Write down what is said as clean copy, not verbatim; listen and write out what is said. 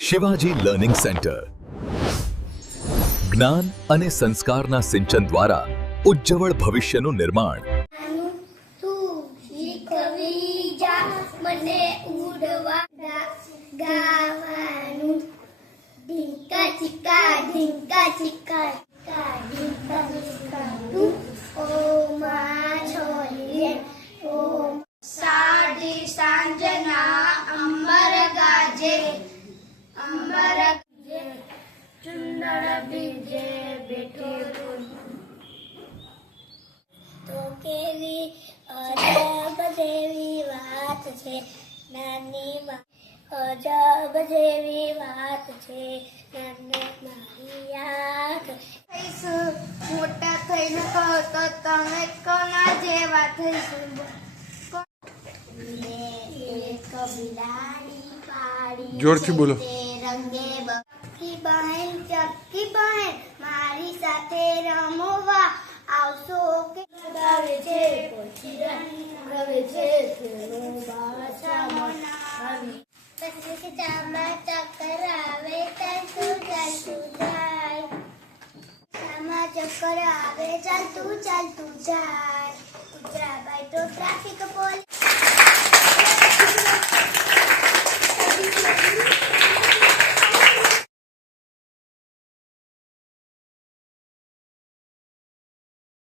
Shivaji learning centre જ્ઞાન અને સંસ્કારના સિંચન દ્વારા ઉજ્જવળ ભવિષ્યનું નિર્માણ. મને ઉડવા ગાવાનું ઢીંકા ચીકા ઢીંકા ચીકા ઢીંકા ચીકા તું ઓ માં છોડીએ ઓ સાડી સાંજના અંબર ગાજે ચુંદડ બીજે બેઠો તો કેવી અજબ જેવી વાત છે નાની અજબ જેવી વાત છે નાની મારી યાદ થઈશું મોટા થઈને કહો તો તમે કોના જેવા થઈશું એક બિલાડી પાડી જોરથી બોલો રંગે ચક્કી બહેન મારી સાથે રમવા આવશો કે ગાવે છે ગાવે છે ભાષા મનાવી પછી ચામા ચક્કર આવે ચાલતું ચાલતું જાય ચામા ચક્કર આવે ચાલતું ચાલતું જાય ઉતરાબાઈ તો ટ્રાફિક પોલીસ